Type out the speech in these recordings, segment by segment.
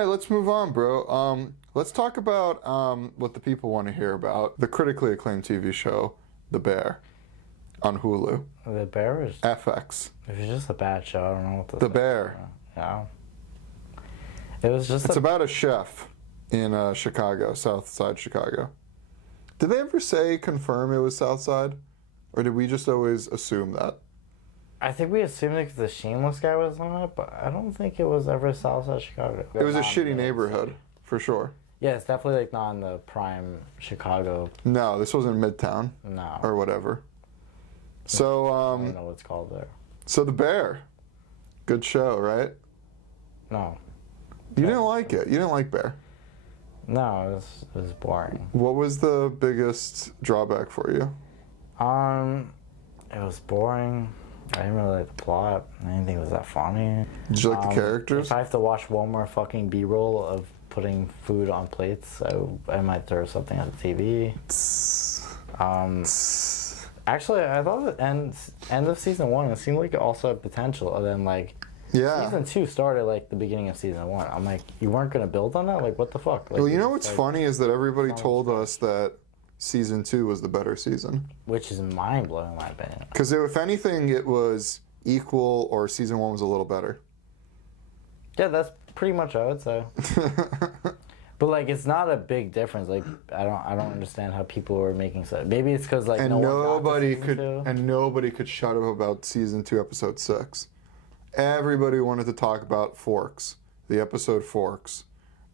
right, let's move on, bro. Let's talk about what the people want to hear about. The critically acclaimed TV show, The Bear, on Hulu. The Bear was FX. It was just a bad show. I don't know what to The say. Bear. Yeah. It was just. It's about a chef in Chicago, South Side Chicago. Did they ever confirm it was South Side? Or did we just always assume that? I think we assumed it because the Shameless guy was on it, but I don't think it was ever Southside Chicago. It was a shitty neighborhood, for sure. Yeah, it's definitely like not in the prime Chicago. No, this wasn't Midtown. No. Or whatever. So, I don't know what's called there. So The Bear. Good show, right? No. You didn't like it. You didn't like Bear. No, it was boring. What was the biggest drawback for you? It was boring. I didn't really like the plot. I didn't think it was that funny. Did you like the characters? If I have to watch one more fucking B-roll of putting food on plates, I might throw something at the TV. Actually, I thought at the end of season 1, it seemed like it also had potential. And then, like, yeah. Season 2 started, like, the beginning of season 1. I'm like, you weren't going to build on that? Like, what the fuck? Like, well, you know what's funny is that everybody told us that season 2 was the better season. Which is mind-blowing, in my opinion. Because if anything, it was equal or season 1 was a little better. Yeah, that's pretty much what I would say. But, like, it's not a big difference. Like, I don't understand how people were making so. Maybe it's because, like, nobody could shut up about season 2, episode 6. Everybody wanted to talk about Forks, the episode Forks.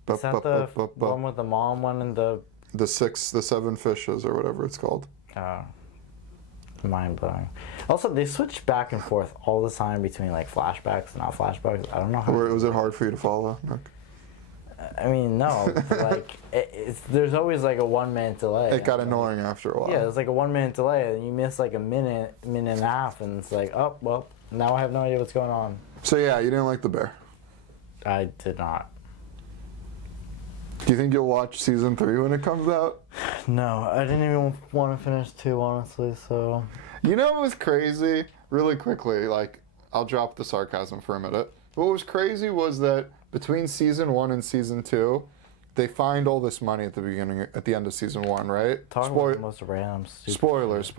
Is that the one with the mom one and the 7 fishes or whatever it's called? Mind blowing. Also, they switch back and forth all the time between like flashbacks and not flashbacks. I don't know how. Or was it hard for you to follow? Nick? I mean, no. Like, there's always like a 1 minute delay. It got annoying after a while. Yeah, it's like a 1 minute delay, and you miss like a minute and a half, and it's like, oh well, now I have no idea what's going on. So yeah, you didn't like The Bear. I did not. Do you think you'll watch season 3 when it comes out? No, I didn't even want to finish 2, honestly, so. You know what was crazy? Really quickly, like, I'll drop the sarcasm for a minute. What was crazy was that between season 1 and season 2, they find all this money at the end of season 1, right? Talk about the most random spoilers,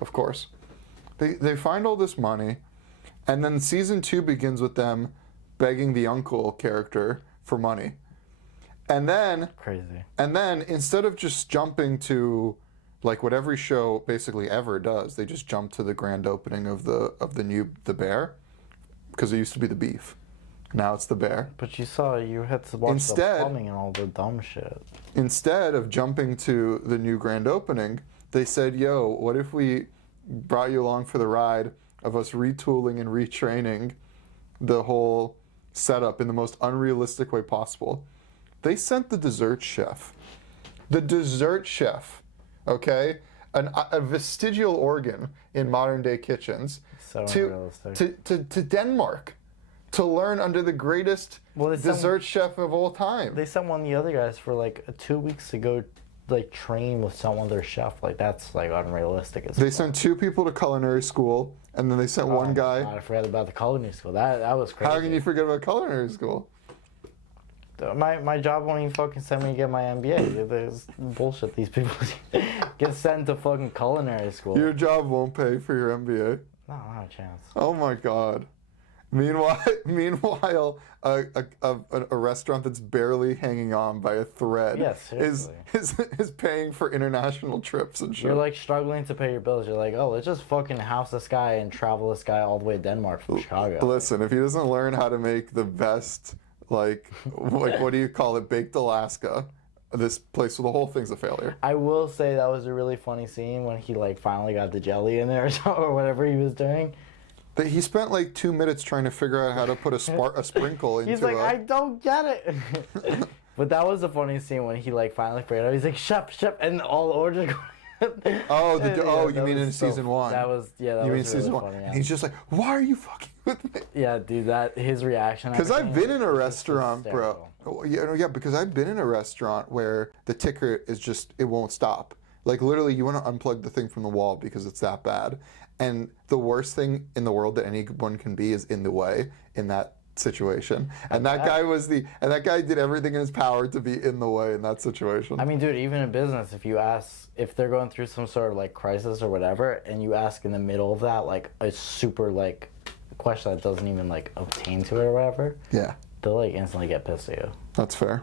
of course. They find all this money, and then season 2 begins with them begging the uncle character for money. And then crazy. And then instead of just jumping to like what every show basically ever does, they just jump to the grand opening of the Bear, because it used to be the Beef. Now it's the Bear. But you had to watch the plumbing and all the dumb shit. Instead of jumping to the new grand opening, they said, "Yo, what if we brought you along for the ride of us retooling and retraining the whole setup in the most unrealistic way possible?" They sent the dessert chef, okay, a vestigial organ in modern day kitchens, to Denmark to learn under the greatest dessert chef of all time. They sent one of the other guys for like 2 weeks to go like train with some other chef. Like that's like unrealistic. They sent 2 people to culinary school, and then they sent one guy. God, I forgot about the culinary school. That was crazy. How can you forget about culinary school? My job won't even fucking send me to get my MBA. There's bullshit. These people get sent to fucking culinary school. Your job won't pay for your MBA? No, not a chance. Oh my god. Meanwhile, a restaurant that's barely hanging on by a thread is paying for international trips and shit. You're like struggling to pay your bills. You're like, oh, let's just fucking house this guy and travel this guy all the way to Denmark from Chicago. Listen, if he doesn't learn how to make the best, like what do you call it, baked Alaska, this place, so the whole thing's a failure. I will say that was a really funny scene when he like finally got the jelly in there or whatever he was doing. He spent like 2 minutes trying to figure out how to put a sprinkle into. He's like, I don't get it. But that was the funniest scene when he like finally figured out. He's like, chef, and all orders. You mean in season 1? That was season really 1? funny, yeah. He's just like, why are you fucking with me? Yeah, dude, his reaction. Because I've been in a restaurant, bro. Yeah, because I've been in a restaurant where the ticker is just, it won't stop. Like literally, you want to unplug the thing from the wall because it's that bad. And the worst thing in the world that anyone can be is in the way in that situation, and that guy did everything in his power to be in the way in that situation. I mean, dude, even in business, if you ask if they're going through some sort of like crisis or whatever, and you ask in the middle of that like a super like question that doesn't even like obtain to it or whatever, yeah, they'll like instantly get pissed at you. that's fair.